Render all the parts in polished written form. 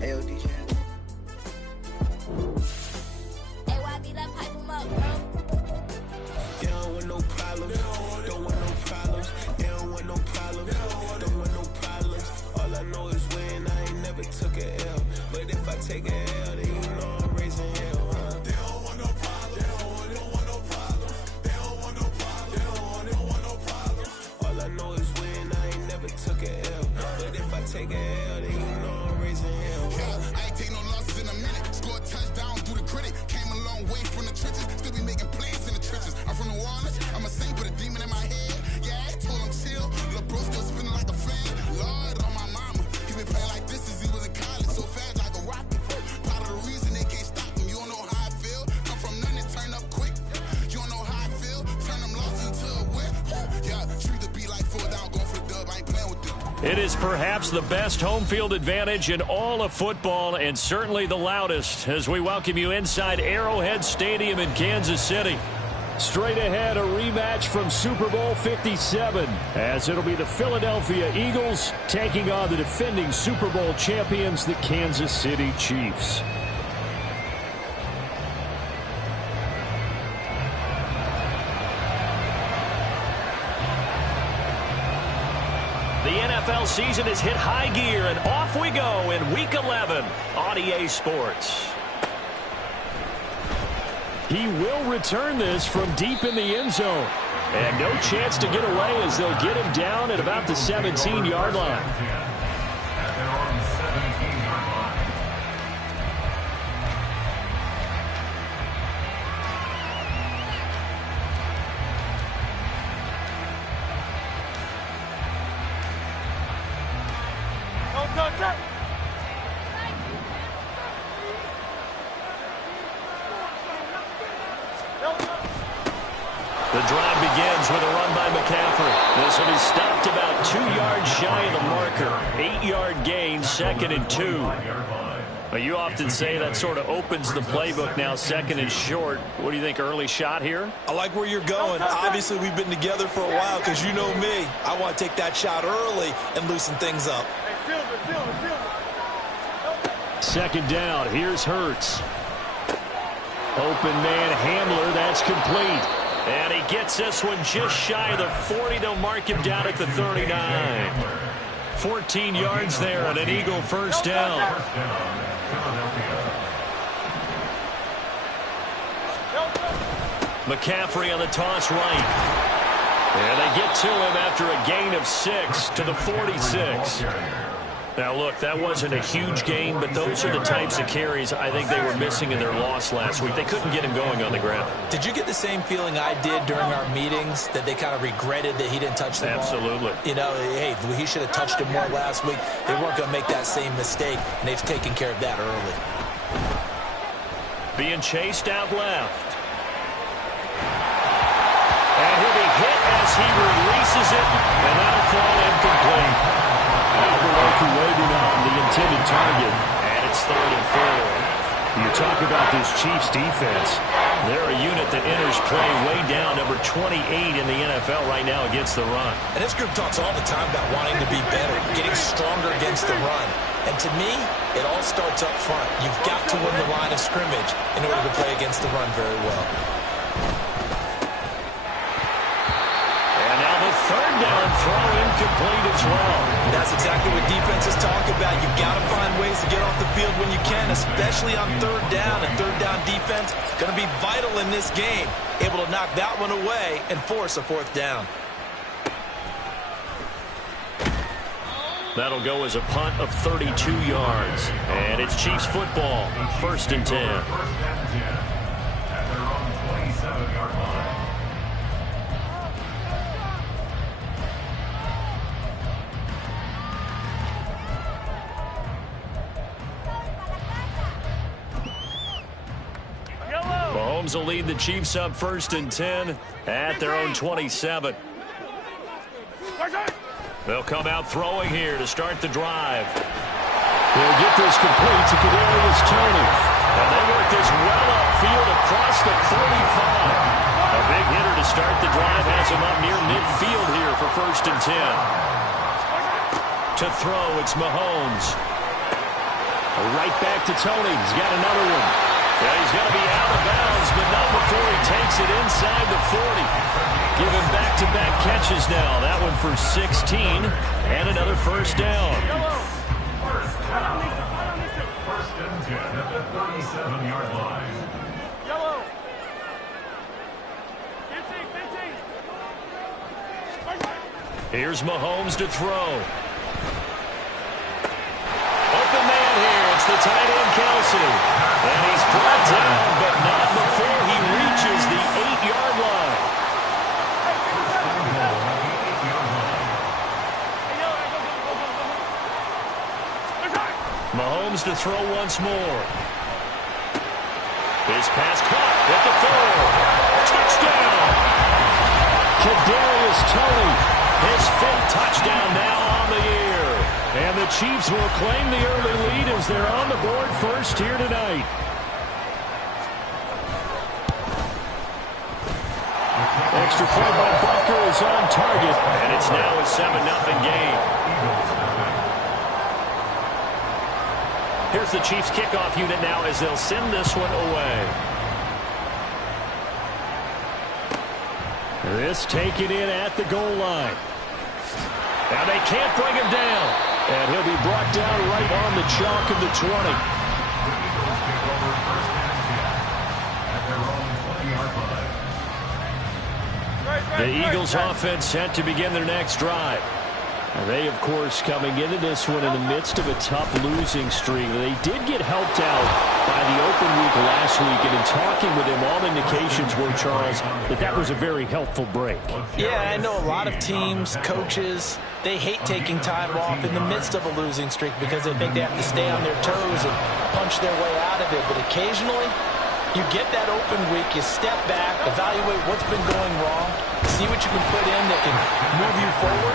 Ayo, DJ. They don't want no problems, don't want no problems. They don't want no problems, don't want no problems. All I know is win, I ain't never took a L. But if I take a L, then you know I'm raising hell, huh? They don't want no problems, they don't want no problems. They don't want no problems, they don't want no problems. All I know is win, I ain't never took a L. But if I take a L, then you know I'm raising hell, huh? Yeah, I ain't take no losses in a minute. Scored touchdown through the critic. Came a long way from the trenches. Still be making plays in the trenches. I'm from New Orleans. I'm a saint with a demon in my head. Yeah, I told him chill. Lil' bro still spinning like a fan. Lord on my mama. He been playing like this since he was in college. So fast like a rocket. Part of the reason they can't stop him. You don't know how I feel. Come from nothing, turn up quick. You don't know how I feel. Turn them losses into a whip. Yeah, treat the beat like 4 down. Going for the dub. I ain't playing with them. It is perhaps the best home field advantage in all of football, and certainly the loudest, as we welcome you inside Arrowhead Stadium in Kansas City. Straight ahead, a rematch from Super Bowl 57, as it'll be the Philadelphia Eagles taking on the defending Super Bowl champions, the Kansas City Chiefs. The NFL season has hit high gear, and off we go in Week 11 on EA Sports. He will return this from deep in the end zone. And no chance to get away as they'll get him down at about the 17-yard line. The drive begins with a run by McCaffrey. This will be stopped about 2 yards shy of the marker. 8-yard gain, 2nd and 2. But you often say that sort of opens the playbook now, 2nd and short. What do you think, early shot here? I like where you're going. Obviously, we've been together for a while because you know me. I want to take that shot early and loosen things up. 2nd down, here's Hurts. Open man Hamler, that's complete. And he gets this one just shy of the 40. They'll mark him down at the 39. 14 yards there and an Eagle first down. McCaffrey on the toss right. And they get to him after a gain of 6 to the 46. Now, look, that wasn't a huge gain, but those are the types of carries I think they were missing in their loss last week. They couldn't get him going on the ground. Did you get the same feeling I did during our meetings, that they kind of regretted that he didn't touch the ball? Absolutely. You know, hey, he should have touched it more last week. They weren't going to make that same mistake, and they've taken care of that early. Being chased out left. And he'll be hit as he releases it, and that'll fall incomplete. Albuquerque waiting on the intended target, and it's 3rd and 4. You talk about this Chiefs defense. They're a unit that enters play way down, number 28 in the NFL right now against the run. And this group talks all the time about wanting to be better, getting stronger against the run. And to me, it all starts up front. You've got to win the line of scrimmage in order to play against the run very well. And now the 3rd down throw incomplete as well. And that's exactly what defenses talk about. You've got to find ways to get off the field when you can, especially on 3rd down. And 3rd down defense going to be vital in this game. Able to knock that one away and force a 4th down. That'll go as a punt of 32 yards. And it's Chiefs football, 1st and 10. Mahomes will lead the Chiefs up 1st and 10 at their own 27. They'll come out throwing here to start the drive. They'll get this complete to Kadarius Toney. And they work this well upfield across the 45. A big hitter to start the drive has him up near midfield here for 1st and 10. To throw, it's Mahomes. Right back to Tony. He's got another one. Yeah, he's going to be out of bounds, but not before he takes it inside the 40. Giving back-to-back catches now. That one for 16 and another first down. First and 10 at the 37-yard line. Yellow. 15. Here's Mahomes to throw. Open man here. It's the tight end, Kelsey. And he's brought down, but not before he reaches the 8-yard line. Mahomes to throw once more. His pass caught at the 4. Touchdown! Kadarius Toney, his 5th touchdown now on the year. And the Chiefs will claim the early lead as they're on the board first here tonight. Extra point by Butker is on target, and it's now a 7-0 game. Here's the Chiefs kickoff unit now as they'll send this one away. This taken in at the goal line. Now they can't bring him down. And he'll be brought down right on the chalk of the 20. The Eagles offense set to begin their next drive. And they, of course, coming into this one in the midst of a tough losing streak. They did get helped out by the open week last week. And in talking with him, all indications were, Charles, that was a very helpful break. Yeah, I know a lot of teams, coaches, they hate taking time off in the midst of a losing streak because they think they have to stay on their toes and punch their way out of it. But occasionally, you get that open week, you step back, evaluate what's been going wrong, see what you can put in that can move you forward,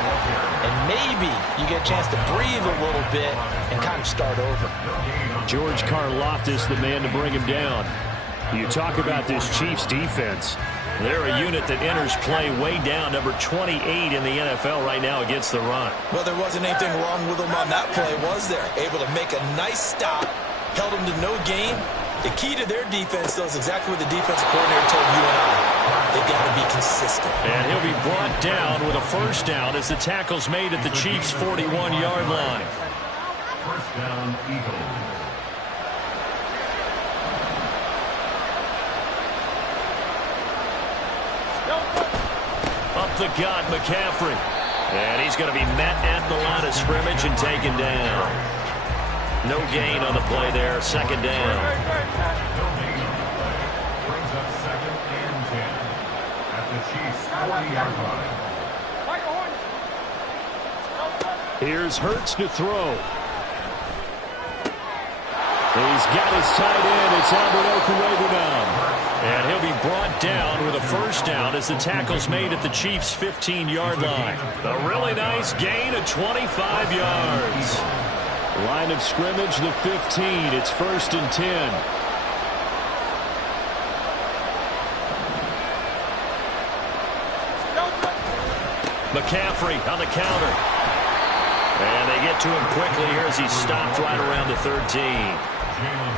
and maybe you get a chance to breathe a little bit and kind of start over. George Karlaftis, the man to bring him down. You talk about this Chiefs defense. They're a unit that enters play way down, number 28 in the NFL right now against the run. Well, there wasn't anything wrong with them on that play, was there? Able to make a nice stop, held them to no gain. The key to their defense, though, is exactly what the defensive coordinator told you and I. They've got to be consistent. And he'll be brought down with a first down as the tackle's made at the Chiefs' 41-yard line. First down, Eagles. Up the gut, McCaffrey. And he's going to be met at the line of scrimmage and taken down. No gain on the play there, second down. Brings up 2nd and 10 at the Chiefs' 40-yard line. Here's Hurts to throw. He's got his tight end. It's Albert Okwuegbunam. And he'll be brought down with a first down as the tackle's made at the Chiefs' 15-yard line. A really nice gain of 25 yards. Line of scrimmage, the 15. It's 1st and 10. McCaffrey on the counter. And they get to him quickly here as he's stopped right around the 13.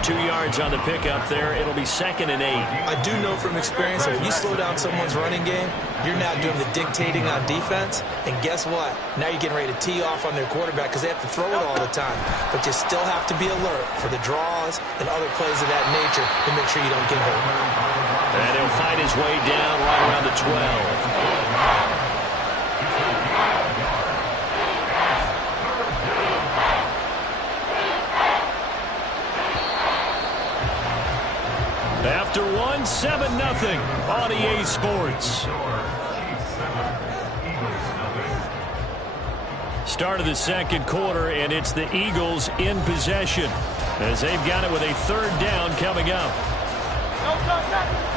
2 yards on the pickup there. It'll be 2nd and 8. I do know from experience that when you slow down someone's running game, you're now doing the dictating on defense. And guess what? Now you're getting ready to tee off on their quarterback because they have to throw it all the time. But you still have to be alert for the draws and other plays of that nature to make sure you don't get hurt. And he'll fight his way down right around the 12. After 7-0 on EA Sports. Start of the second quarter, and it's the Eagles in possession as they've got it with a third down coming up.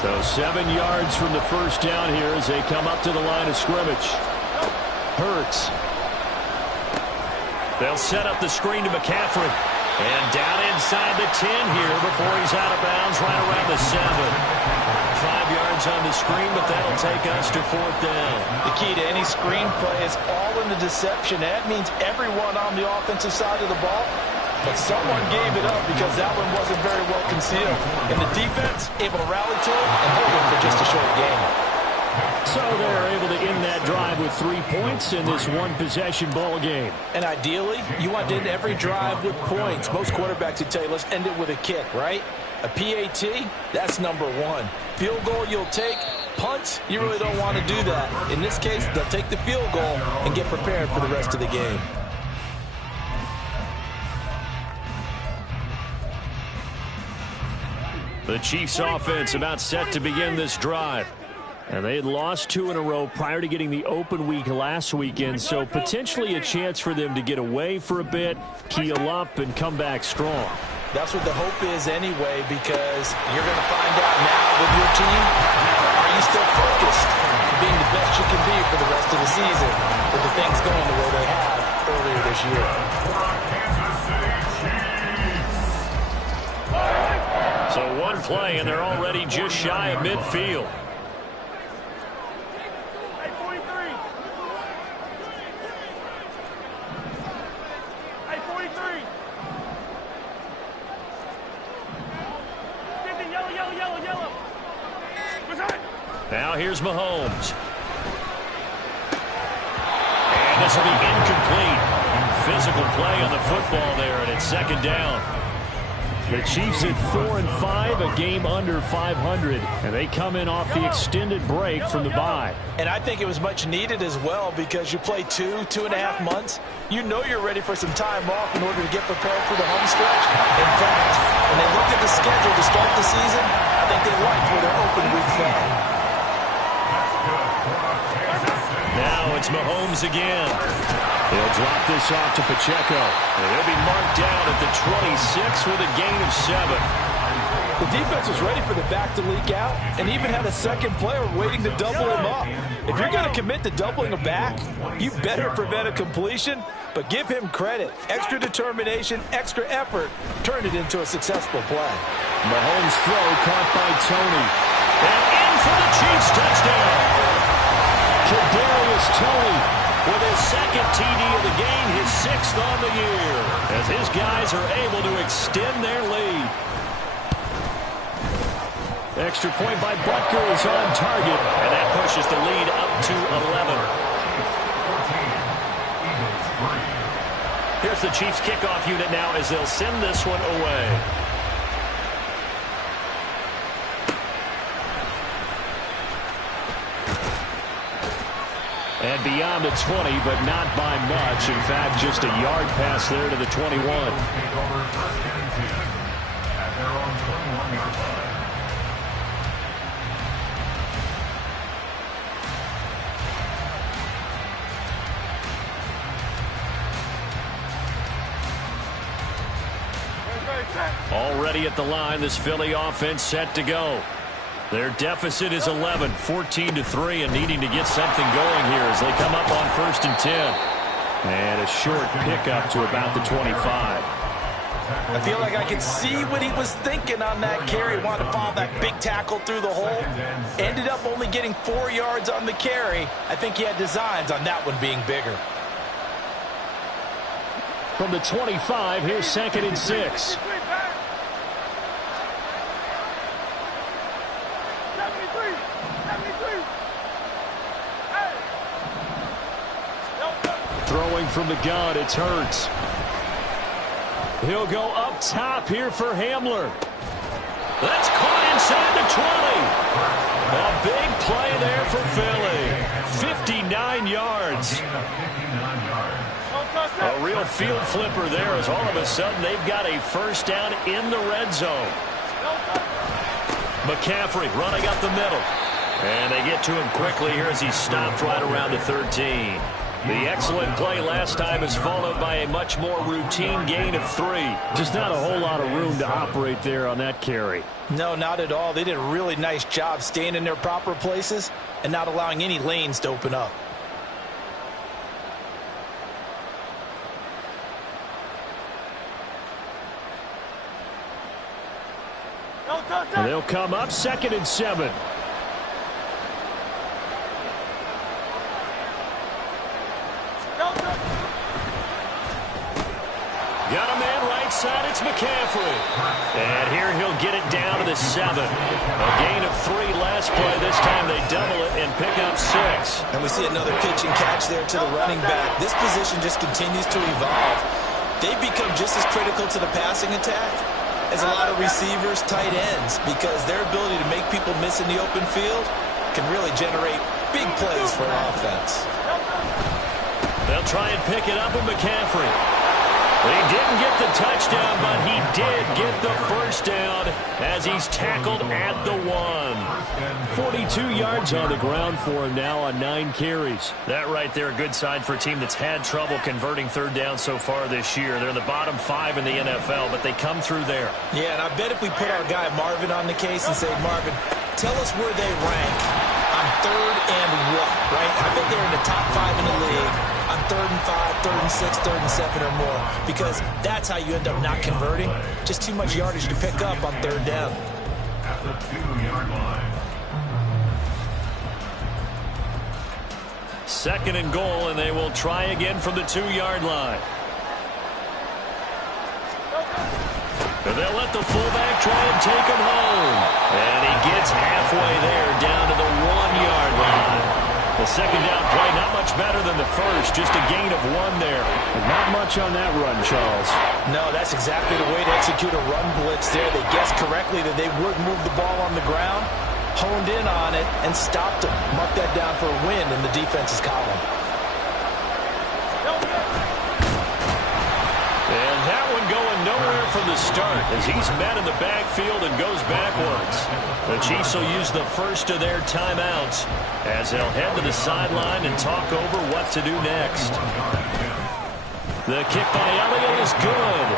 So 7 yards from the first down here as they come up to the line of scrimmage. Hurts. They'll set up the screen to McCaffrey. And down inside the 10 here before he's out of bounds right around the 7. 5 yards on the screen, but that'll take us to 4th down. The key to any screen play is all in the deception. That means everyone on the offensive side of the ball but someone gave it up because that one wasn't very well concealed. And the defense able to rally to it and hold it for just a short game. So they're able to end that drive with 3 points in this one-possession ball game. And ideally, you want to end every drive with points. Most quarterbacks would tell you, let's end it with a kick, right? A PAT, that's number one. Field goal you'll take. Punts, you really don't want to do that. In this case, they'll take the field goal and get prepared for the rest of the game. The Chiefs offense about set to begin this drive. And they had lost 2 in a row prior to getting the open week last weekend, so potentially a chance for them to get away for a bit, keel up, and come back strong. That's what the hope is anyway, because you're going to find out now with your team, are you still focused on being the best you can be for the rest of the season with the things going the way they have earlier this year. So one play, and they're already just shy of midfield. Now here's Mahomes. And this will be incomplete. Physical play on the football there, and it's second down. The Chiefs at 4-5, a game under 500, and they come in off the extended break from the bye. And I think it was much needed as well, because you play 2.5 months. You know you're ready for some time off in order to get prepared for the home stretch. In fact, when they looked at the schedule to start the season, I think they liked where their open week fell. Now it's Mahomes again. He'll drop this off to Pacheco. And he'll be marked down at the 26 with a gain of 7. The defense was ready for the back to leak out and even had a second player waiting to double him up. If you're going to commit to doubling a back, you better prevent a completion, but give him credit. Extra determination, extra effort turned it into a successful play. Mahomes' throw caught by Tony. And in for the Chiefs touchdown. Kadarius Toney with his second TD of the game, his 6th on the year, as his guys are able to extend their lead. Extra point by Butker is on target, and that pushes the lead up to 11. Here's the Chiefs kickoff unit now as they'll send this one away. And beyond the 20, but not by much. In fact, just a yard pass there to the 21. Already at the line, this Philly offense set to go. Their deficit is 11, 14-3, and needing to get something going here as they come up on 1st and 10. And a short pickup to about the 25. I feel like I can see what he was thinking on that carry. Wanted to follow that big tackle through the hole. Ended up only getting 4 yards on the carry. I think he had designs on that one being bigger. From the 25, here's 2nd and 6. Throwing from the gun, it's Hurts. He'll go up top here for Hamler. That's caught inside the 20. A big play there for Philly. 59 yards. A real field flipper there as all of a sudden they've got a first down in the red zone. McCaffrey running up the middle. And they get to him quickly here as he's stopped right around the 13. The excellent play last time is followed by a much more routine gain of 3. Just not a whole lot of room to operate there on that carry. No, not at all. They did a really nice job staying in their proper places and not allowing any lanes to open up. And they'll come up 2nd and 7. Got a man right right side, it's McCaffrey. And here he'll get it down to the 7. A gain of 3 last play. This time they double it and pick up 6. And we see another pitch and catch there to the running back. This position just continues to evolve. They've become just as critical to the passing attack as a lot of receivers, tight ends, because their ability to make people miss in the open field can really generate big plays for an offense. They'll try and pick it up with McCaffrey. He didn't get the touchdown, but he did get the first down as he's tackled at the 1. 42 yards on the ground for him now on 9 carries. That right there, a good sign for a team that's had trouble converting third down so far this year. They're in the bottom 5 in the NFL, but they come through there. Yeah, and I bet if we put our guy Marvin on the case and say, Marvin, tell us where they rank on third and what, right? I bet they're in the top 5 in the league on 3rd and 5, 3rd and 6, 3rd and 7 or more, because that's how you end up not converting. Just too much yardage to pick up on third down. At the 2-yard line. 2nd and goal, and they will try again from the 2-yard line. They'll let the fullback try and take him home. And he gets halfway there, down to the 1-yard line. The second down play, not much better than the first, just a gain of 1 there. Not much on that run, Charles. No, that's exactly the way to execute a run blitz there. They guessed correctly that they would move the ball on the ground, honed in on it, and stopped him. Mark that down for a win in the defense's column. And that one going nowhere from the start as he's met in the backfield and goes backwards. The Chiefs will use the first of their timeouts as they'll head to the sideline and talk over what to do next. The kick by Elliott is good.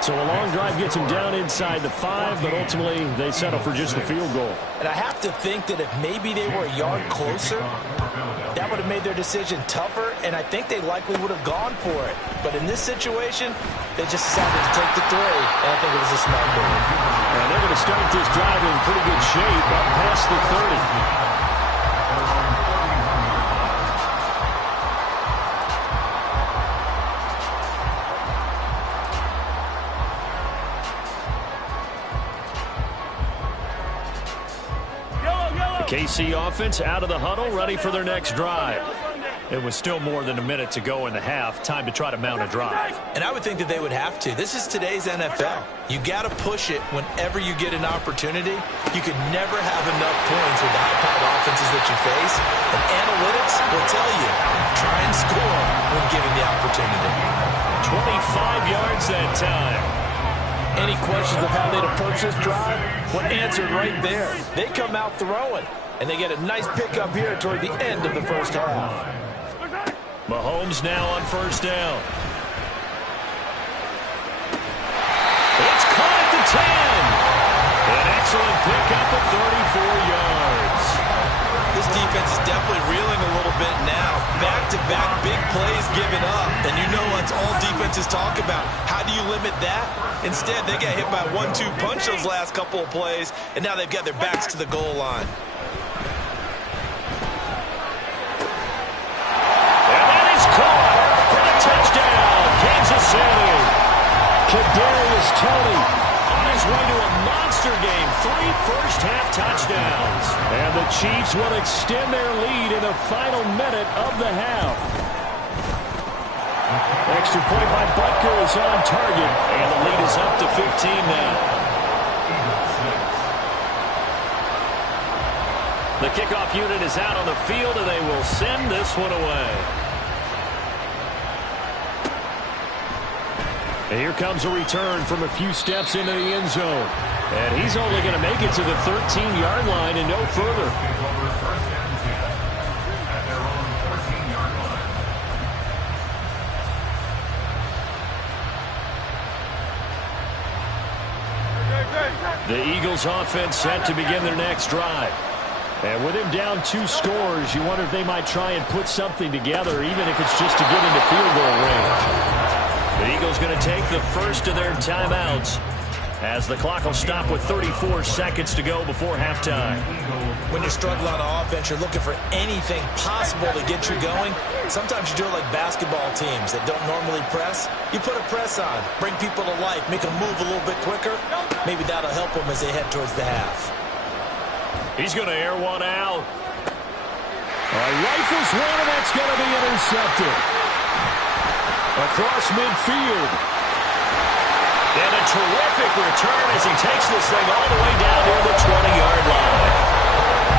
So a long drive gets him down inside the 5, but ultimately they settle for just the field goal. And I have to think that if maybe they were a yard closer, that would have made their decision tougher, and I think they likely would have gone for it. But in this situation, they just decided to take the 3, and I think it was a smart move. And they're going to start this drive in pretty good shape up past the 30. KC offense out of the huddle, ready for their next drive. It was still more than a minute to go in the half. Time to try to mount a drive. And I would think that they would have to. This is today's NFL. You got to push it whenever you get an opportunity. You can never have enough points with the high-powered offenses that you face. And analytics will tell you, try and score when given the opportunity. 25 yards that time. Any questions of how they'd approach this drive? Well, answered right there. They come out throwing, and they get a nice pickup here toward the end of the first half. Mahomes now on first down. It's caught at the 10. An excellent pickup of 34 yards. This defense is definitely reeling a little bit now. Back-to-back big plays given up. And you know what all defenses talk about. How do you limit that? Instead, they got hit by a 1-2 punch those last couple of plays, and now they've got their backs to the goal line. And that is caught for the touchdown, Kansas City. Kadarius Toney On his way to a monster game, 3 first-half touchdowns. And the Chiefs will extend their lead in the final minute of the half. Extra point by Butker is on target, And the lead is up to 15 now. The kickoff unit is out on the field, and they will send this one away. And here comes a return from a few steps into the end zone. And he's only going to make it to the 13-yard line and no further. The Eagles offense set to begin their next drive. And with him down 2 scores, you wonder if they might try and put something together, even if it's just to get into field goal range. The Eagles going to take the first of their timeouts. as the clock will stop with 34 seconds to go before halftime. When you're struggling on offense, you're looking for anything possible to get you going. Sometimes you do it like basketball teams that don't normally press. You put a press on, bring people to life, make them move a little bit quicker. Maybe that'll help them as they head towards the half. He's going to air one out. Rifles one, and that's going to be intercepted. Across midfield. And a terrific return as he takes this thing all the way down near the 20-yard line.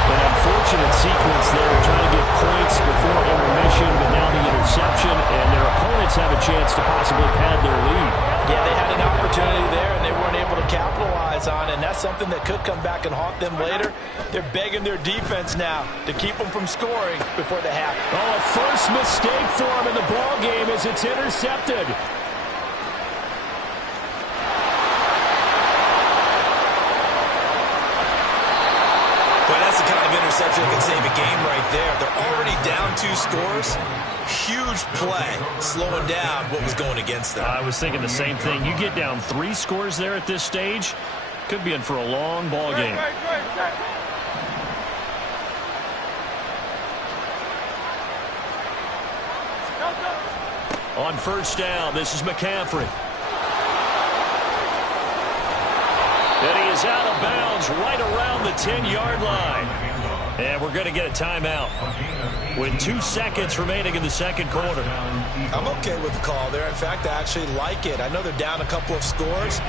An unfortunate sequence there, trying to get points before intermission, but now the interception, and their opponents have a chance to possibly pad their lead. Yeah, they had an opportunity there, and they weren't able to capitalize on it, and that's something that could come back and haunt them later. They're begging their defense now to keep them from scoring before the half. Oh, a first mistake for him in the ball game as it's intercepted. Interception that can save a game right there. They're already down 2 scores. Huge play, slowing down what was going against them. I was thinking the same thing. You get down 3 scores there at this stage, could be in for a long ball game. On first down, this is McCaffrey. And he is out of bounds right around the 10-yard line. And we're going to get a timeout with 2 seconds remaining in the second quarter. I'm okay with the call there. In fact, I actually like it. I know they're down a couple of scores,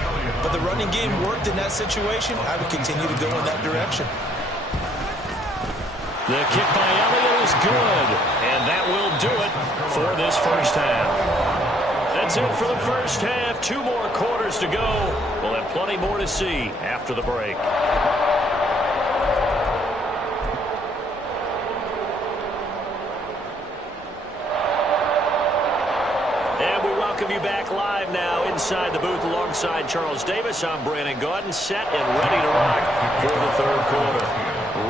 but the running game worked in that situation. I would continue to go in that direction. The kick by Elliott is good, and that will do it for this first half. That's it for the first half. 2 more quarters to go. We'll have plenty more to see after the break. And we welcome you back live now inside the booth alongside Charles Davis. I'm Brandon Gaudin, set and ready to rock for the third quarter.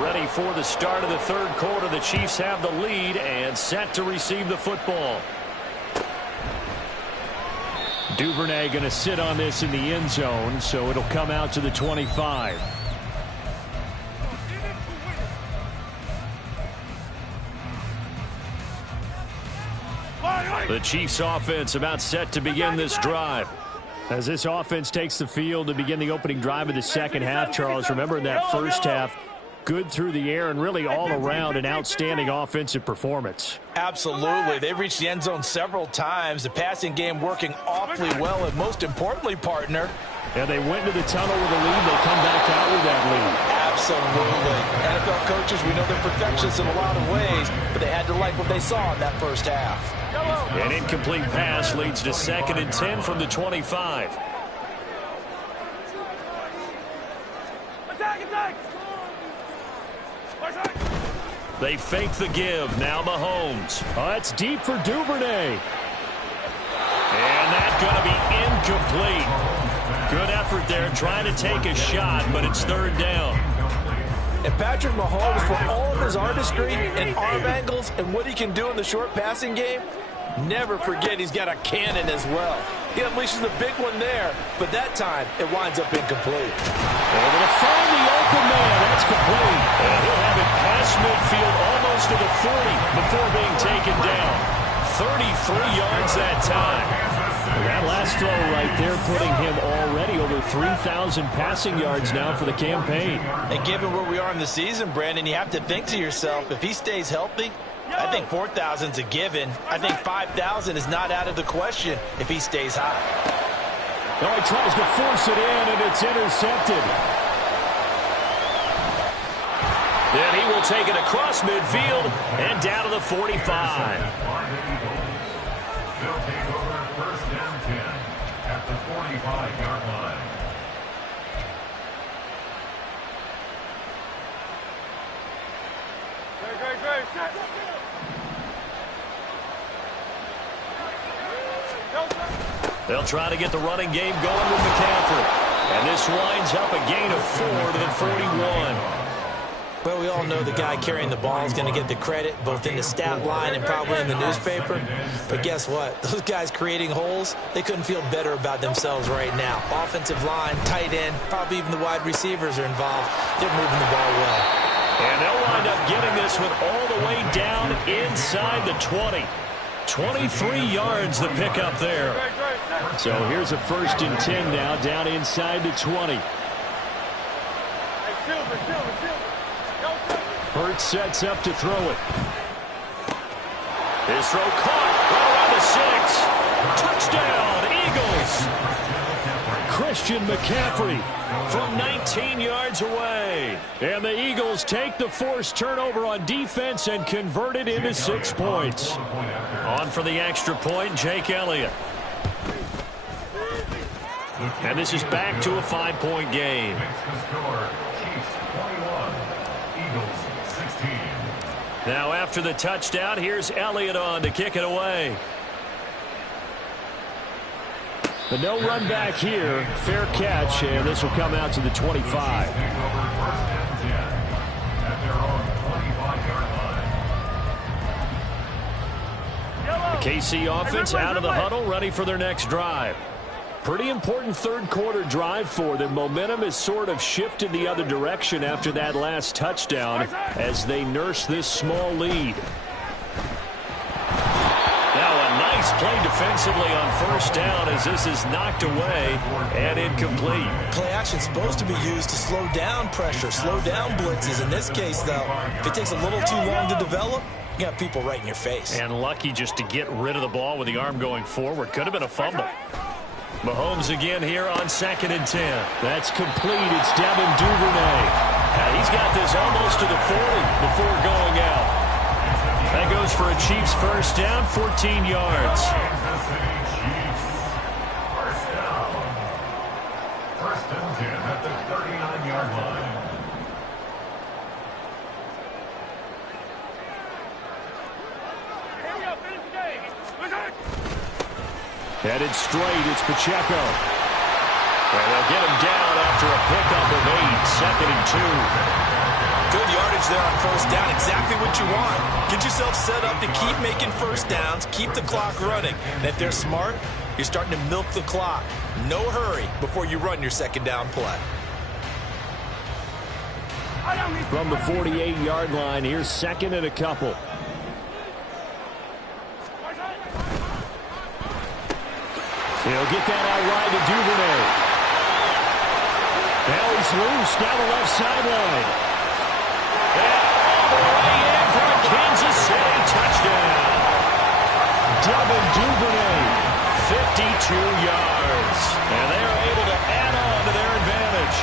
Ready for the start of the third quarter. The Chiefs have the lead and set to receive the football. Duvernay going to sit on this in the end zone, so it'll come out to the 25. The Chiefs offense about set to begin this drive. As this offense takes the field to begin the opening drive of the second half, Charles, remember in that first half, good through the air and really all around an outstanding offensive performance. Absolutely. They've reached the end zone several times. The passing game working awfully well, and most importantly, partner. Yeah, they went to the tunnel with a lead. They come back out with that lead. Absolutely. NFL coaches, we know they're perfectionists in a lot of ways, but they had to like what they saw in that first half. An incomplete pass leads to 2nd and 10 from the 25. They fake the give. Now Mahomes. Oh, that's deep for Duvernay. And that's going to be incomplete. Good effort there trying to take a shot, but it's 3rd down. And Patrick Mahomes, for all of his artistry and arm angles and what he can do in the short passing game, never forget he's got a cannon as well. He unleashes a big one there, but that time it winds up incomplete. Able to find the open man. That's complete. And he'll have it past midfield almost to the 40 before being taken down. 33 yards that time. That last throw right there putting him already over 3,000 passing yards now for the campaign. And given where we are in the season, Brandon, you have to think to yourself, if he stays healthy, I think 4,000's a given. I think 5,000 is not out of the question if he stays high. Well, he tries to force it in, and it's intercepted. Then he will take it across midfield and down to the 45. They'll take over 1st and 10 at the 45-yard line. They'll try to get the running game going with McCaffrey. And this winds up a gain of 4 to the 41. Well, we all know the guy carrying the ball is going to get the credit, both in the stat line and probably in the newspaper. But guess what? Those guys creating holes, they couldn't feel better about themselves right now. Offensive line, tight end, probably even the wide receivers are involved. They're moving the ball well. And they'll wind up getting this one all the way down inside the 20. 23 yards the pick up there. So here's a 1st and 10 now, down inside the 20. Hurts sets up to throw it. His throw caught right around the 6. Touchdown, Eagles. Christian McCaffrey from 19 yards away. And the Eagles take the forced turnover on defense and convert it into 6 points. On for the extra point, Jake Elliott. And this is back to a 5-point game. Now after the touchdown, here's Elliott on to kick it away. But no run back here. Fair catch, and this will come out to the 25. The KC offense out of the huddle, ready for their next drive. Pretty important third-quarter drive for them. Momentum has sort of shifted the other direction after that last touchdown as they nurse this small lead. Now a nice play defensively on 1st down as this is knocked away and incomplete. Play action supposed to be used to slow down pressure, slow down blitzes. In this case, though, if it takes a little too long to develop, you got people right in your face. And lucky just to get rid of the ball with the arm going forward. Could have been a fumble. Mahomes again here on 2nd and 10. That's complete. It's Devin Duvernay. And he's got this almost to the 40 before going out. That goes for a Chiefs 1st down, 14 yards. First and 10 at the 39-yard line. Headed straight, it's Pacheco. And they'll get him down after a pickup of 8, 2nd and 2. Good yardage there on 1st down. Exactly what you want. Get yourself set up to keep making 1st downs, keep the clock running. And if they're smart, you're starting to milk the clock. No hurry before you run your 2nd down play. From the 48-yard line, here's 2nd and a couple. He'll get that out wide to Duvernay. Now he's loose down the left sideline. And all the way in for a Kansas City touchdown. Devin Duvernay, 52 yards. And they are able to add on to their advantage.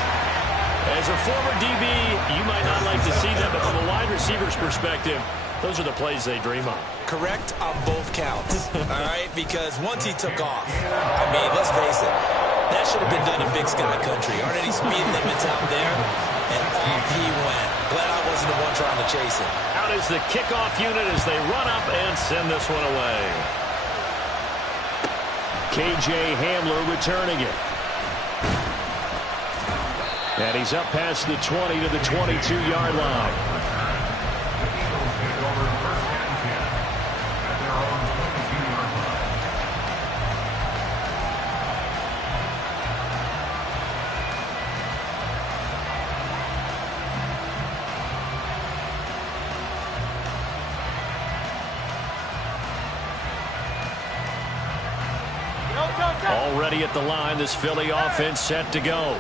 As a former DB, you might not like to see that, but from a wide receiver's perspective, those are the plays they dream of. Correct on both counts, all right? Because once he took off, I mean, let's face it, that should have been done in Big Sky Country. Aren't any speed limits out there? And off he went. Glad I wasn't the one trying to chase him. Out is the kickoff unit as they run up and send this one away. KJ Hamler returning it. And he's up past the 20 to the 22-yard line. Already at the line, this Philly offense set to go.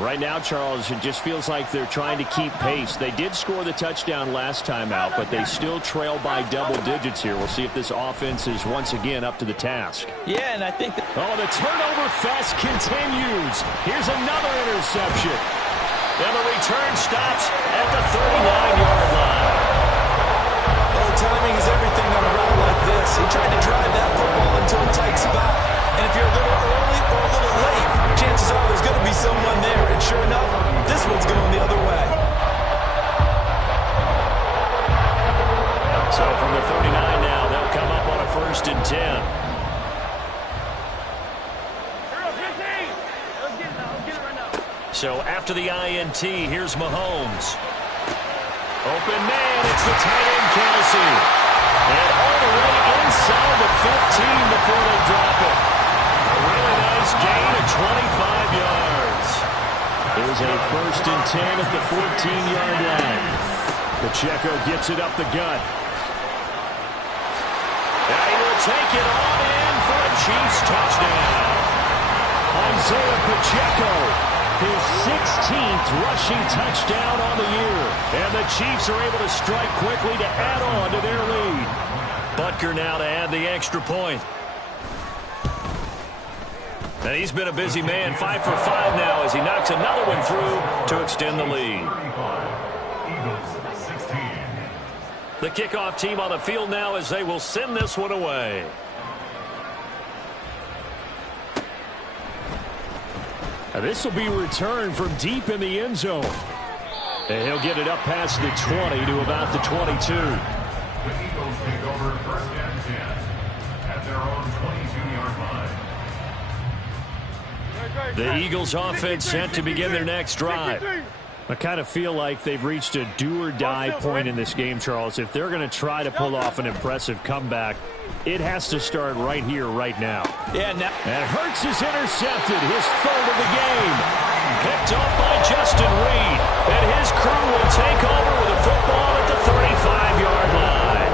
Right now, Charles, it just feels like they're trying to keep pace. They did score the touchdown last time out, but they still trail by double digits here. We'll see if this offense is once again up to the task. Yeah, and I think that... Oh, the turnover fest continues. Here's another interception. And the return stops at the 39-yard line. Oh, timing is everything on a route like this. He tried to drive that football into a tight spot. And if you're a little early or a little late, chances are there's going to be someone there. And sure enough, this one's going the other way. So from the 39 now, they'll come up on a 1st and 10. So after the INT, here's Mahomes. Open man, it's the tight end, Kelsey. And all the way inside the 15 before they drop it. A really nice gain of 25 yards. There's a 1st and 10 at the 14-yard line. Pacheco gets it up the gut. And he will take it on in for a Chiefs touchdown. Isaiah Pacheco, his 16th rushing touchdown on the year. And the Chiefs are able to strike quickly to add on to their lead. Butker now to add the extra point. And he's been a busy man, 5 for 5 now as he knocks another one through to extend the lead. Eagles 16. The kickoff team on the field now as they will send this one away. Now this will be returned from deep in the end zone. And he'll get it up past the 20 to about the 22. The Eagles take over 1st and 10 at their own 22-yard line. The Eagles offense set to begin their next drive. I kind of feel like they've reached a do-or-die point in this game, Charles. If they're going to try to pull off an impressive comeback, it has to start right here, right now. Yeah, now. And Hurts is intercepted, his 3rd of the game. Picked up by Justin Reed. And his crew will take over with a football at the 35-yard line.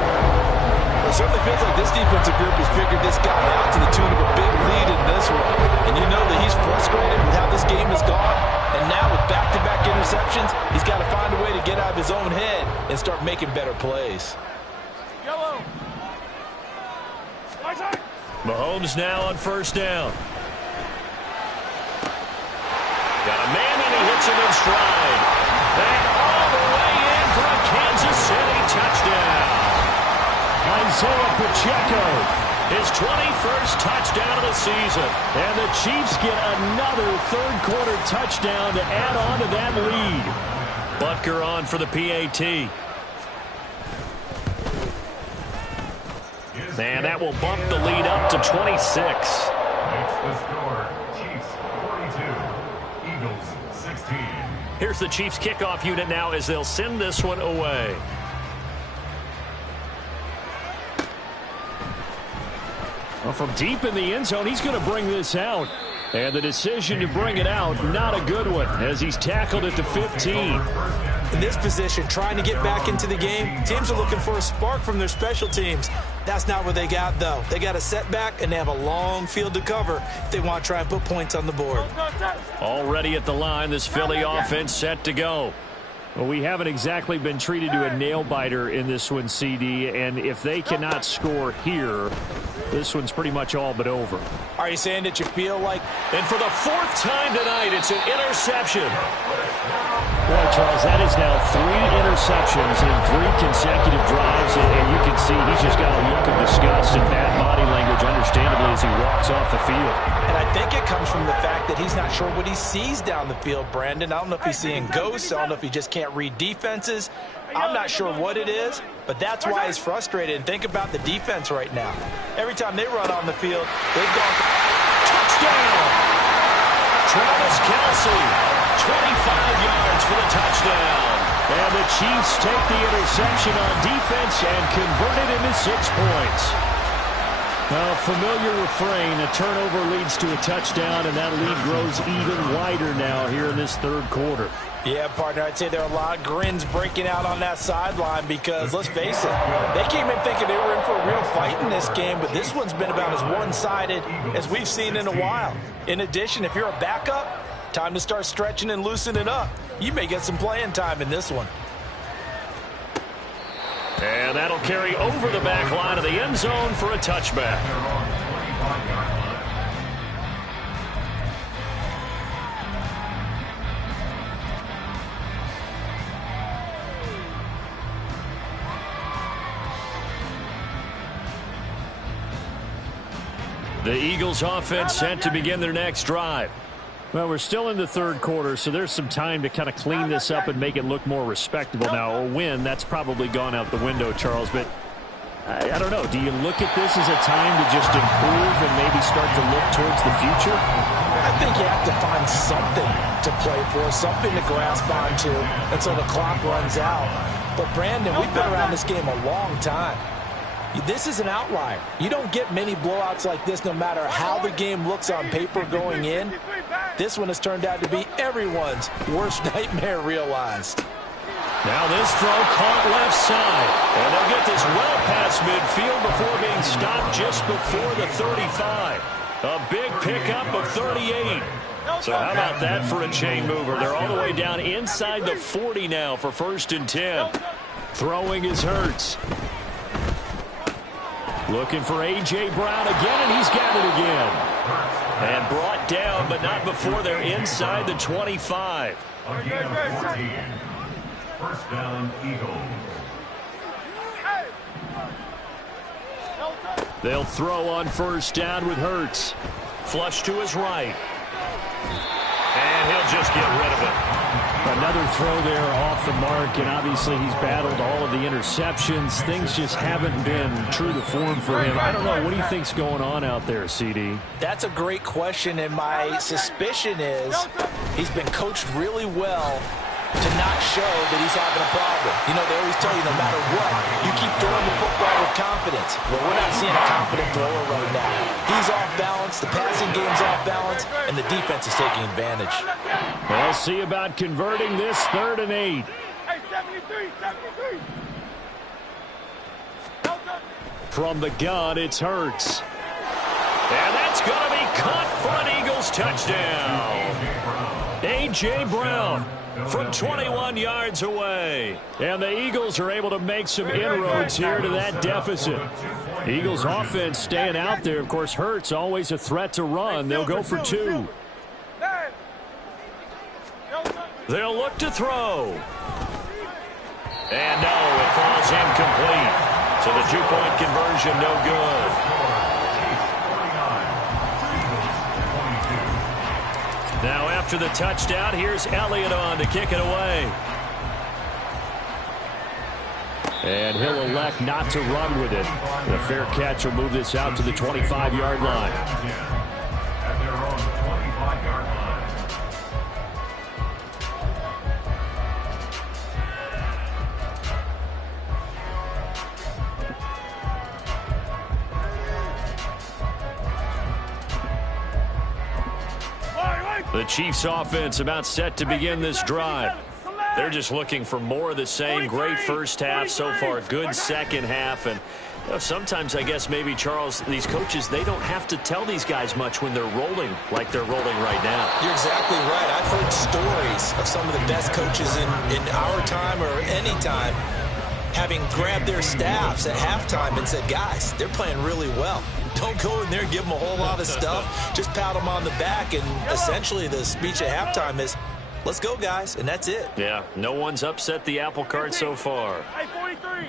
It certainly feels like this defensive group has figured this guy out to the tune of a big lead in this one. And you know that he's frustrated with how this game has gone. And now with back-to-back interceptions, he's got to find a way to get out of his own head and start making better plays. Yellow. Mahomes now on 1st down. Got a man and he hits him in stride. And all the way in for a Kansas City touchdown. Isaiah Pacheco, his 21st touchdown of the season. And the Chiefs get another 3rd-quarter touchdown to add on to that lead. Butker on for the PAT. And that will bump the lead up to 26. Makes the score Chiefs 42, Eagles 16. Here's the Chiefs kickoff unit now as they'll send this one away. Well, from deep in the end zone, he's going to bring this out. And the decision to bring it out, not a good one, as he's tackled at the 15. In this position, trying to get back into the game, teams are looking for a spark from their special teams. That's not what they got, though. They got a setback, and they have a long field to cover if they want to try and put points on the board. Already at the line, this Philly offense set to go. Well, we haven't exactly been treated to a nail-biter in this one, CD, and if they cannot score here, this one's pretty much all but over. Are you saying that you feel like... And for the 4th time tonight, it's an interception. Boy, Charles, that is now 3 interceptions in 3 consecutive drives, and you can see he's just got a look of disgust and bad body language, understandably, as he walks off the field. And I think it comes from the fact that he's not sure what he sees down the field, Brandon. I don't know if he's seeing ghosts. I don't know if he just can't read defenses. I'm not sure what it is, but that's why he's frustrated. And think about the defense right now. Every time they run on the field, they've gone for Touchdown! Travis Kelce, 25 yards for the touchdown. And the Chiefs take the interception on defense and convert it into 6 points. Well, familiar refrain, a turnover leads to a touchdown, and that lead grows even wider now here in this 3rd quarter. Yeah, partner, I'd say there are a lot of grins breaking out on that sideline because, let's face it, they came in thinking they were in for a real fight in this game, but this one's been about as one-sided as we've seen in a while. In addition, if you're a backup, time to start stretching and loosening up. You may get some playing time in this one. And that'll carry over the back line of the end zone for a touchback. The Eagles offense set to begin their next drive. Well, we're still in the 3rd quarter, so there's some time to kind of clean this up and make it look more respectable. Now, a win, that's probably gone out the window, Charles, but I don't know. Do you look at this as a time to just improve and maybe start to look towards the future? I think you have to find something to play for, something to grasp onto until the clock runs out. But, Brandon, we've been around this game a long time. This is an outlier. You don't get many blowouts like this no matter how the game looks on paper going in. This one has turned out to be everyone's worst nightmare realized. Now this throw caught left side. And they'll get this well past midfield before being stopped just before the 35. A big pickup of 38. So how about that for a chain mover? They're all the way down inside the 40 now for 1st and 10. Throwing is Hurts. Looking for A.J. Brown again, and he's got it again. And brought down, but not before they're inside the 25. Again, 14. First down, Eagles. They'll throw on 1st down with Hurts. Flush to his right. And he'll just get rid of it. Another throw there off the mark, and obviously he's battled all of the interceptions. Things just haven't been true to form for him. I don't know. What do you think's going on out there, CD? That's a great question, and my suspicion is he's been coached really well to not show that he's having a problem. You know, they always tell you no matter what, you keep throwing the football with confidence. Well, we're not seeing a confident thrower right now. He's off balance, the passing game's off balance, and the defense is taking advantage. We'll see about converting this 3rd and 8. Hey, 73. From the gun, it's Hurts. And that's going to be caught for an Eagles touchdown. A.J. Brown from 21 yards away. And the Eagles are able to make some inroads here to that deficit. Eagles offense staying out there. Of course, Hurts always a threat to run. They'll go for 2. They'll look to throw. And no, it falls incomplete. So the 2-point conversion no good. Now after the touchdown, here's Elliott on to kick it away. And he'll elect not to run with it. The fair catch will move this out to the 25-yard line. At their own 25-yard line. The Chiefs offense about set to begin this drive. They're just looking for more of the same. Great first half so far. Good second half. And you know, sometimes I guess maybe, Charles, these coaches, they don't have to tell these guys much when they're rolling like they're rolling right now. You're exactly right. I've heard stories of some of the best coaches in our time or any time having grabbed their staffs at halftime and said, guys, they're playing really well. Don't go in there and give them a whole lot of stuff. Just pat them on the back. And essentially the speech at halftime is, let's go, guys. And that's it. Yeah, no one's upset the apple cart so far. Hey, 43.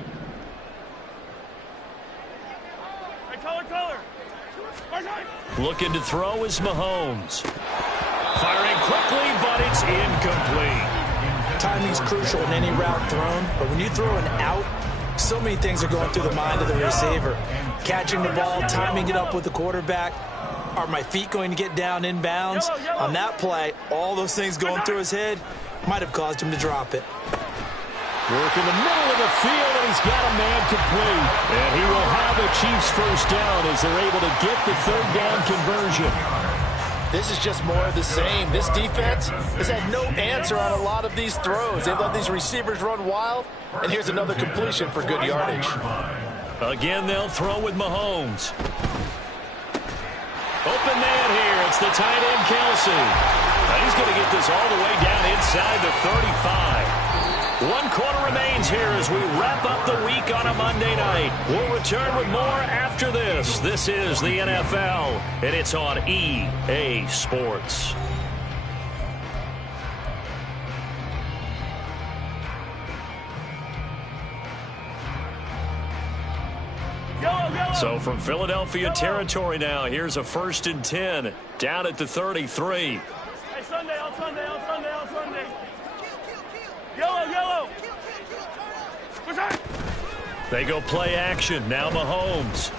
Hey, color. Looking to throw is Mahomes. Firing quickly, but it's incomplete. Timing's crucial in any route thrown. But when you throw an out, so many things are going through the mind of the receiver. Catching the ball, timing it up with the quarterback. Are my feet going to get down inbounds? On that play, all those things going through his head might have caused him to drop it. Work in the middle of the field, and he's got a man complete. And he will have a Chiefs first down as they're able to get the 3rd down conversion. This is just more of the same. This defense has had no answer on a lot of these throws. They've let these receivers run wild, and here's another completion for good yardage. Again, they'll throw with Mahomes. Open man here. It's the tight end, Kelsey. Now he's going to get this all the way down inside the 35. 1 quarter remains here as we wrap up the week on a Monday night. We'll return with more after this. This is the NFL, and it's on EA Sports. So from Philadelphia territory now, here's a 1st and 10 down at the 33. Hey, Sunday. Yellow. They go play action. Now Mahomes.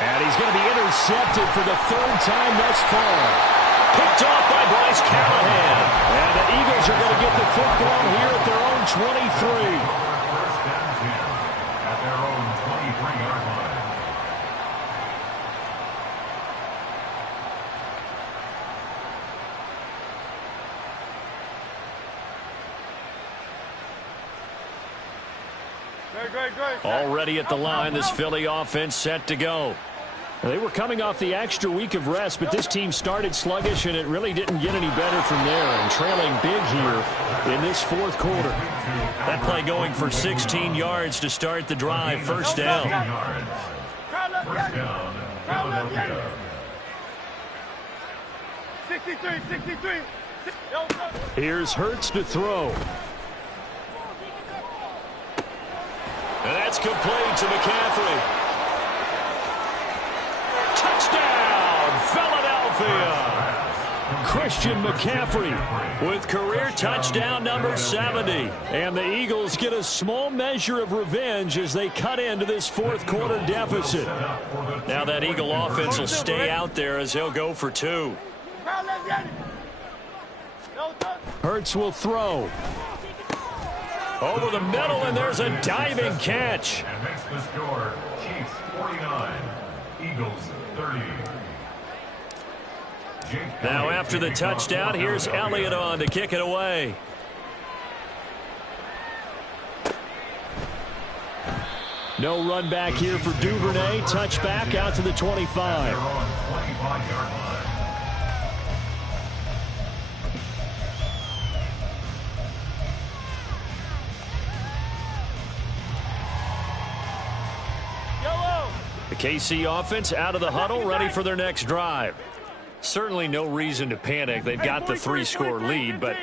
And he's going to be intercepted for the 3rd time thus far. Picked off by Bryce Callahan. And the Eagles are going to get the football here at their own 23. First and 10 at their own 23-yard line. Already at the line, this Philly offense set to go. They were coming off the extra week of rest, but this team started sluggish, and it really didn't get any better from there, and trailing big here in this fourth quarter. That play going for 16 yards to start the drive. First down. First down, Philadelphia. 63. Here's Hurts to throw. And that's complete to McCaffrey. Touchdown, Philadelphia. Christian McCaffrey With career touchdown number 70. and the Eagles get a small measure of revenge as they cut into this fourth quarter deficit. Now that Eagle offense will stay out there as he'll go for 2. Hurts will throw. Over the middle, and there's a diving catch. And makes the score Chiefs 49, Eagles 30. Now after the touchdown, here's Elliott on to kick it away. No run back here for Duvernay. Touchback out to the 25. They're on 25-yard line. The KC offense out of the huddle, ready for their next drive. Certainly no reason to panic. They've got the 3-score lead, but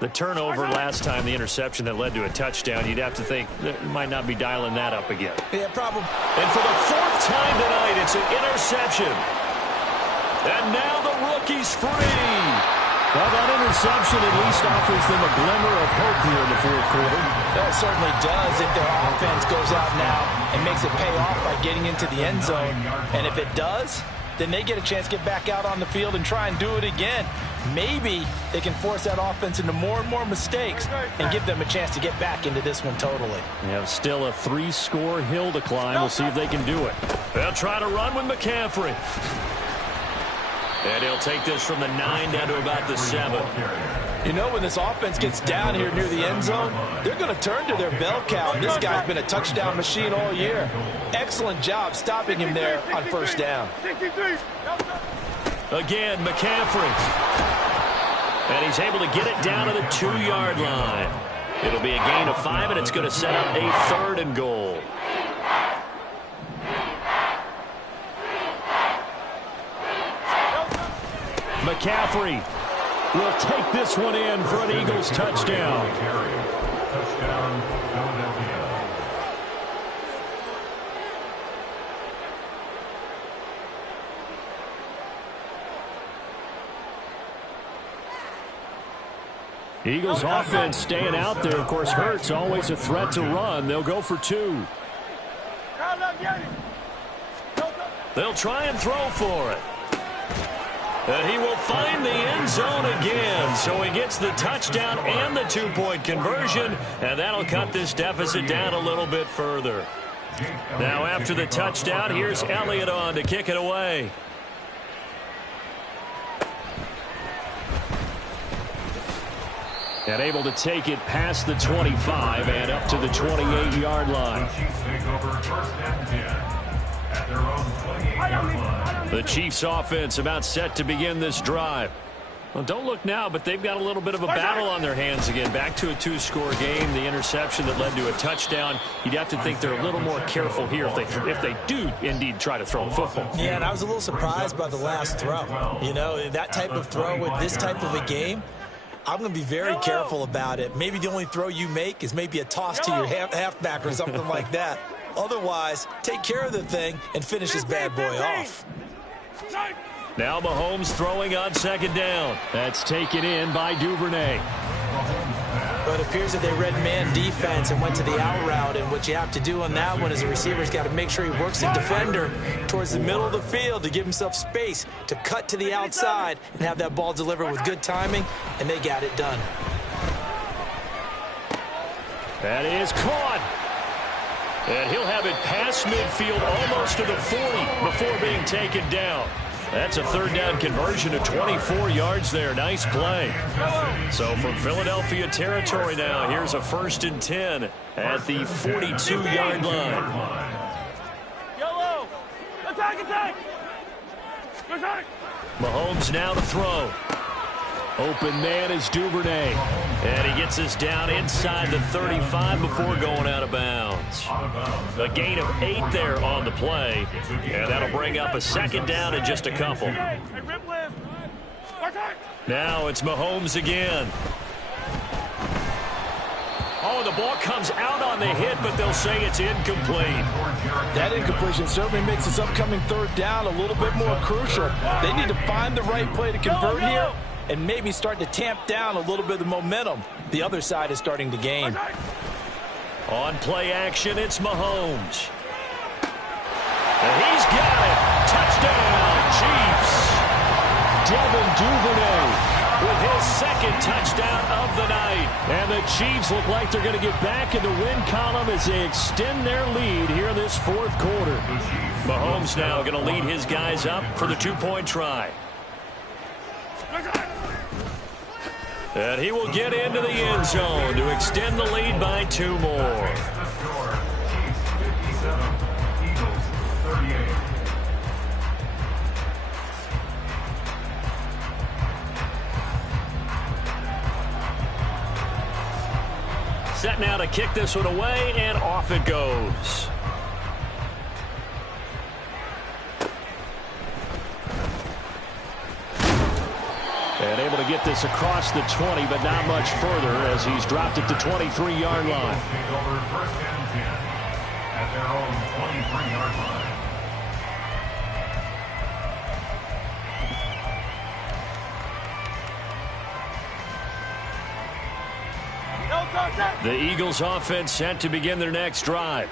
the turnover last time, the interception that led to a touchdown, you'd have to think that might not be dialing that up again. Yeah, probably. And for the 4th time tonight, it's an interception. And now the rookie's free. Well, that interception at least offers them a glimmer of hope here in the fourth quarter. That certainly does if their offense goes out now and makes it pay off by getting into the end zone. And if it does, then they get a chance to get back out on the field and try and do it again. Maybe they can force that offense into more and more mistakes and give them a chance to get back into this one totally. They have still a 3-score hill to climb. We'll see if they can do it. They'll try to run with McCaffrey. And he'll take this from the 9 down to about the 7. You know, when this offense gets down here near the end zone, they're going to turn to their bell cow. This guy's been a touchdown machine all year. Excellent job stopping him there on first down. Again, McCaffrey. And he's able to get it down to the 2-yard line. It'll be a gain of 5, and it's going to set up a 3rd and goal. McCaffrey will take this one in for an Eagles touchdown. Touchdown, Philadelphia. Eagles offense staying out there. Of course, Hurts always a threat to run. They'll go for 2. They'll try and throw for it. And he will find the end zone again. So he gets the touchdown and the 2-point conversion. And that'll cut this deficit down a little bit further. Now after the touchdown, here's Elliott on to kick it away. And able to take it past the 25 and up to the 28-yard line. The Chiefs take over first and 10 at their own 28-yard line. The Chiefs offense about set to begin this drive. Well, don't look now, but they've got a little bit of a battle on their hands again. Back to a 2-score game. The interception that led to a touchdown. You'd have to think they're a little more careful here if they do indeed try to throw a football. Yeah, and I was a little surprised by the last throw. You know, that type of throw with this type of a game, I'm going to be very careful about it. Maybe the only throw you make is maybe a toss to your halfback or something like that. Otherwise, take care of the thing and finish this bad boy off. Now Mahomes throwing on 2nd down. That's taken in by Duvernay. Well, it appears that they read man defense and went to the out route, and what you have to do on that one is the receiver's got to make sure he works the defender towards the middle of the field to give himself space to cut to the outside and have that ball delivered with good timing, and they got it done. That is caught. And he'll have it past midfield almost to the 40 before being taken down. That's a third down conversion of 24 yards there. Nice play. So from Philadelphia territory now, here's a 1st and 10 at the 42-yard line. Yellow. Attack. Mahomes now to throw. Open man is Duvernay. And he gets us down inside the 35 before going out of bounds. A gain of 8 there on the play. And that'll bring up a 2nd down in just a couple. Now it's Mahomes again. Oh, the ball comes out on the hit, but they'll say it's incomplete. That incompletion certainly makes this upcoming 3rd down a little bit more crucial. They need to find the right play to convert here and maybe start to tamp down a little bit of the momentum the other side is starting to gain. On play action, it's Mahomes. And he's got it. Touchdown, Chiefs. Devin Duvernay with his 2nd touchdown of the night. And the Chiefs look like they're going to get back in the win column as they extend their lead here in this 4th quarter. Mahomes now going to lead his guys up for the 2-point try. And he will get into the end zone to extend the lead by 2 more. Set now to kick this one away, and off it goes. And able to get this across the 20, but not much further as he's dropped it to 23-yard line. At their own 23-yard line. The Eagles offense set to begin their next drive.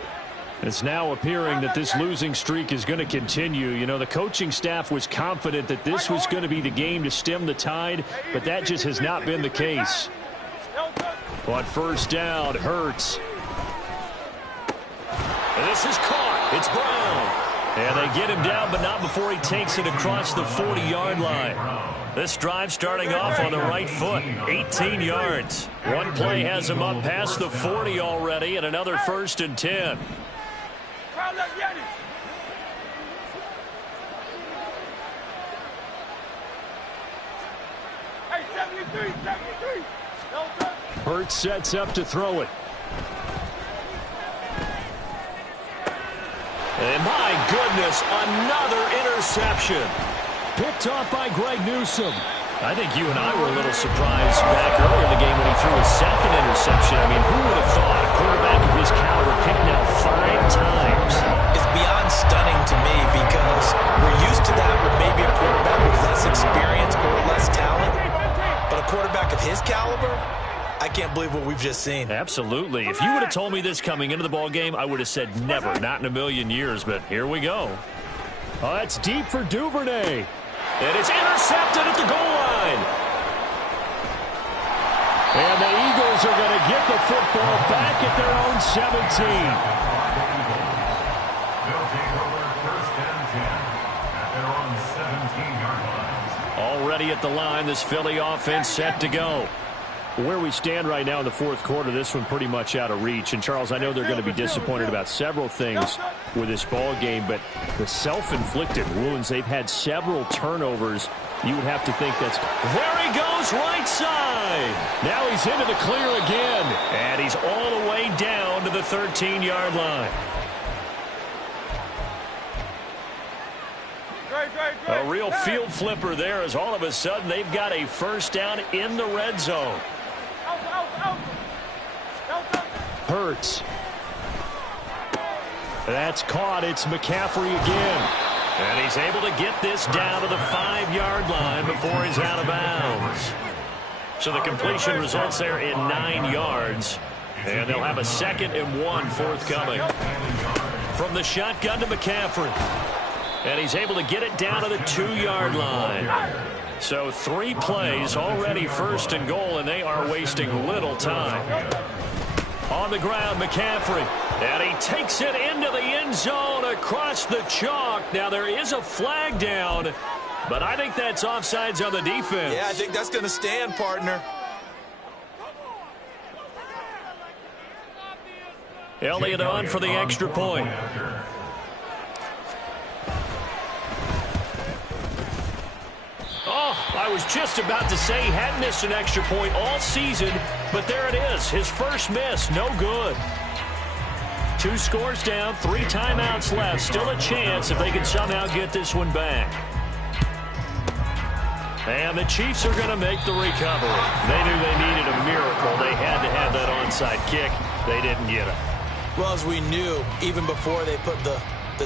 It's now appearing that this losing streak is going to continue. You know, the coaching staff was confident that this was going to be the game to stem the tide, but that just has not been the case. On 1st down, Hurts. And this is caught. It's Brown. And they get him down, but not before he takes it across the 40-yard line. This drive starting off on the right foot, 18 yards. One play has him up past the 40 already, and another 1st and 10. Hurts sets up to throw it. And my goodness, another interception. Picked off by Greg Newsome. I think you and I were a little surprised back earlier in the game when he threw his 2nd interception. I mean, who would have thought a quarterback of his caliber picked now 5 times? It's beyond stunning to me because we're used to that with maybe a quarterback with less experience or less talent. But a quarterback of his caliber, I can't believe what we've just seen. Absolutely. If you would have told me this coming into the ball game, I would have said never, not in a million years. But here we go. Oh, that's deep for Duvernay. And it's intercepted at the goal line. And the Eagles are going to get the football back at their own 17. They'll take over 1st and 10 at their own 17-yard line. Already at the line, this Philly offense set to go. Where we stand right now in the 4th quarter, this one pretty much out of reach. And, Charles, I know they're going to be disappointed about several things with this ball game, but the self-inflicted wounds, they've had several turnovers. You would have to think that's... There he goes, right side. Now he's into the clear again. And he's all the way down to the 13-yard line. A real field flipper there as all of a sudden they've got a 1st down in the red zone. Hurts. That's caught. It's McCaffrey again. And he's able to get this down to the 5-yard line before he's out of bounds. So the completion results there in 9 yards. And they'll have a 2nd and 1 forthcoming. From the shotgun to McCaffrey. And he's able to get it down to the 2-yard line. So 3 plays already 1st and goal, and they are wasting little time. On the ground, McCaffrey. And he takes it into the end zone across the chalk. Now there is a flag down, but I think that's offsides on the defense. Yeah, I think that's going to stand, partner. Elliott on for the extra point. Oh, I was just about to say he hadn't missed an extra point all season, but there it is. His first miss, no good. 2 scores down, 3 timeouts left. Still a chance if they can somehow get this one back. And the Chiefs are going to make the recovery. They knew they needed a miracle. They had to have that onside kick. They didn't get it. Well, as we knew, even before they put the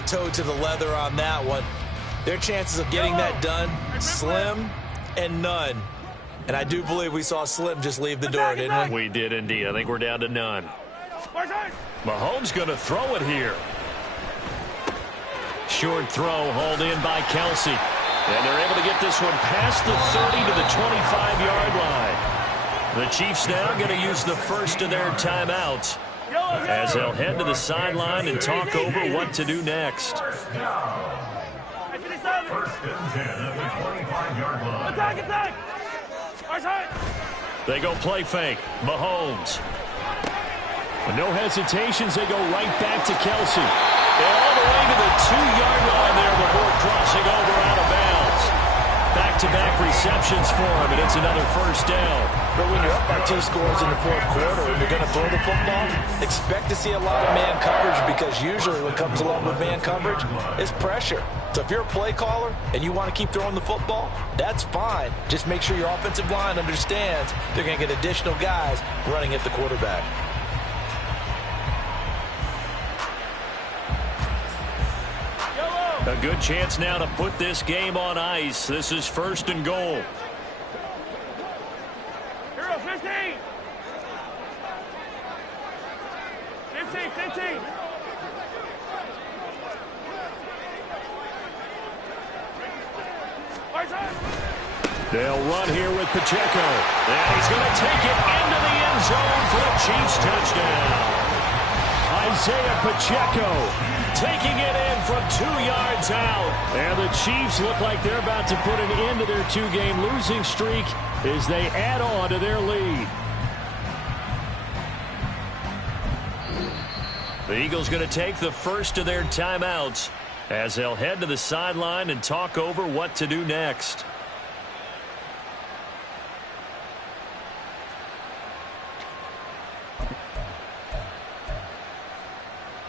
toe to the leather on that one, their chances of getting that done, slim and none. And I do believe we saw Slim just leave the door, didn't we? We did indeed. I think we're down to none. Mahomes going to throw it here. Short throw, hauled in by Kelsey. And they're able to get this one past the 30 to the 25-yard line. The Chiefs now going to use the first of their timeouts as they'll head to the sideline and talk over what to do next. 1st and 10 at the 25-yard line. Attack! They go play fake. Mahomes. No hesitations. They go right back to Kelsey. And all the way to the 2-yard line there before crossing over out of bounds. Back-to-back receptions for him, and it's another 1st down. But when you're up by 2 scores in the 4th quarter and you're going to throw the football, expect to see a lot of man coverage, because usually what comes along with man coverage is pressure. So if you're a play caller and you want to keep throwing the football, that's fine. Just make sure your offensive line understands they're going to get additional guys running at the quarterback. A good chance now to put this game on ice. This is 1st and goal. Hero, 15. 15. They'll run here with Pacheco. And he's going to take it into the end zone for a Chiefs touchdown. Isaiah Pacheco taking it in from 2 yards out. And the Chiefs look like they're about to put an end to their 2-game losing streak as they add on to their lead. The Eagles going to take the first of their timeouts as they'll head to the sideline and talk over what to do next.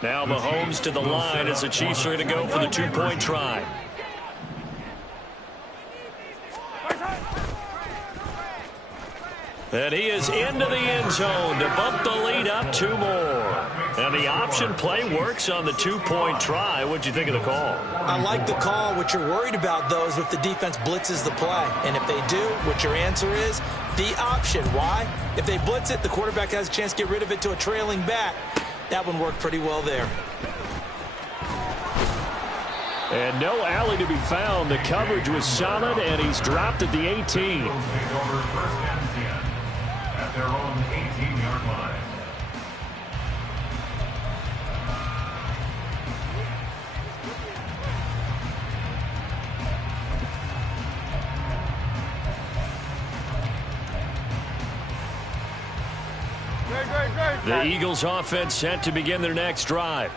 Now Mahomes to the line as the Chiefs are going to go for the 2-point try. And he is into the end zone to bump the lead up 2 more. And the option play works on the 2-point try. What'd you think of the call? I like the call. What you're worried about, though, is if the defense blitzes the play. And if they do, what your answer is, the option. Why? If they blitz it, the quarterback has a chance to get rid of it to a trailing back. That one worked pretty well there. And no alley to be found. The coverage was solid, and he's dropped at the 18. Take over 1st and 10 at their own 18-yard line. The Eagles offense set to begin their next drive.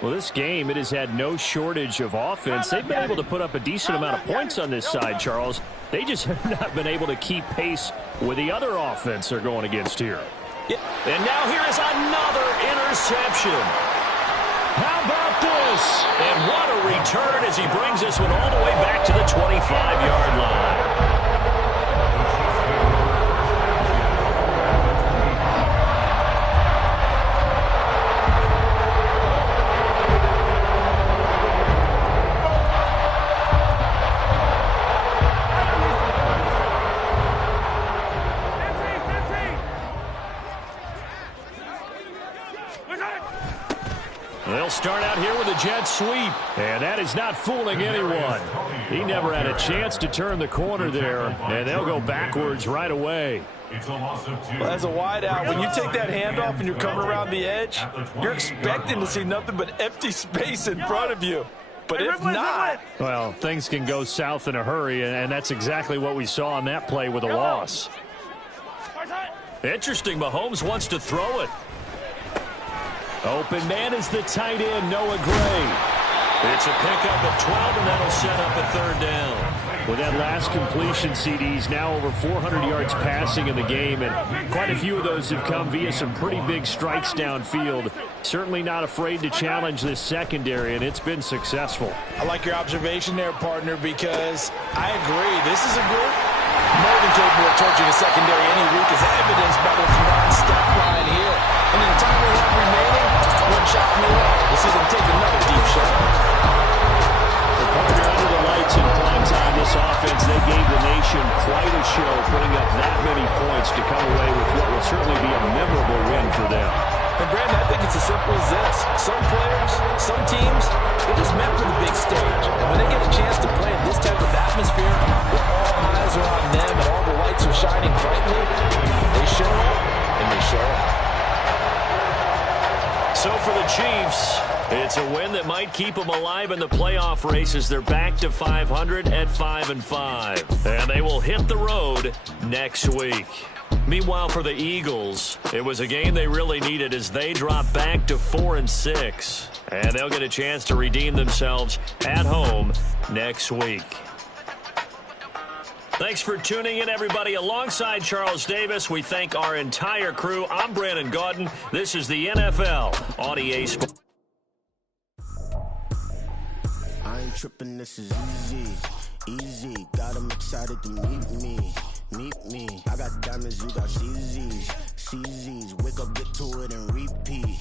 Well, this game, it has had no shortage of offense. They've been able to put up a decent amount of points on this side, Charles. They just have not been able to keep pace with the other offense they're going against here. And now here is another interception. How about this? And what a return as he brings this one all the way back to the 25-yard line. start out here with a jet sweep. And that is not fooling anyone. He never had a chance to turn the corner there, and they'll go backwards right away. Well, as a wideout, when you take that handoff and you're coming around the edge, you're expecting to see nothing but empty space in front of you. But if not... Well, things can go south in a hurry, and that's exactly what we saw on that play with a loss. Interesting, Mahomes wants to throw it. Open man is the tight end, Noah Gray. It's a pickup of 12, and that'll set up a third down. With that last completion, CD's now over 400 yards passing in the game, and quite a few of those have come via some pretty big strikes downfield. Certainly not afraid to challenge this secondary, and it's been successful. I like your observation there, partner, because I agree. This is a group more than capable of torching a secondary any week, as evidenced by the combined stat line here. And in the time we have remaining, one shot from the right. We'll see them take another deep shot. Partner, under the lights in prime time, this offense, they gave the nation quite a show, putting up that many points to come away with what will certainly be a memorable win for them. And Brandon, I think it's as simple as this. Some players, some teams, they're just meant for the big stage. And when they get a chance to play in this type of atmosphere, where all eyes are on them and all the lights are shining brightly, they show up and they show out. So for the Chiefs, it's a win that might keep them alive in the playoff race as they're back to 500 at 5-5. And they will hit the road next week. Meanwhile, for the Eagles, it was a game they really needed as they drop back to 4-6. And they'll get a chance to redeem themselves at home next week. Thanks for tuning in, everybody. Alongside Charles Davis, we thank our entire crew. I'm Brandon Gaudin. This is the NFL on EA Sports. I ain't tripping, this is easy, easy. Got 'em excited to meet me. I got diamonds, you got CZs, wake up, get to it and repeat.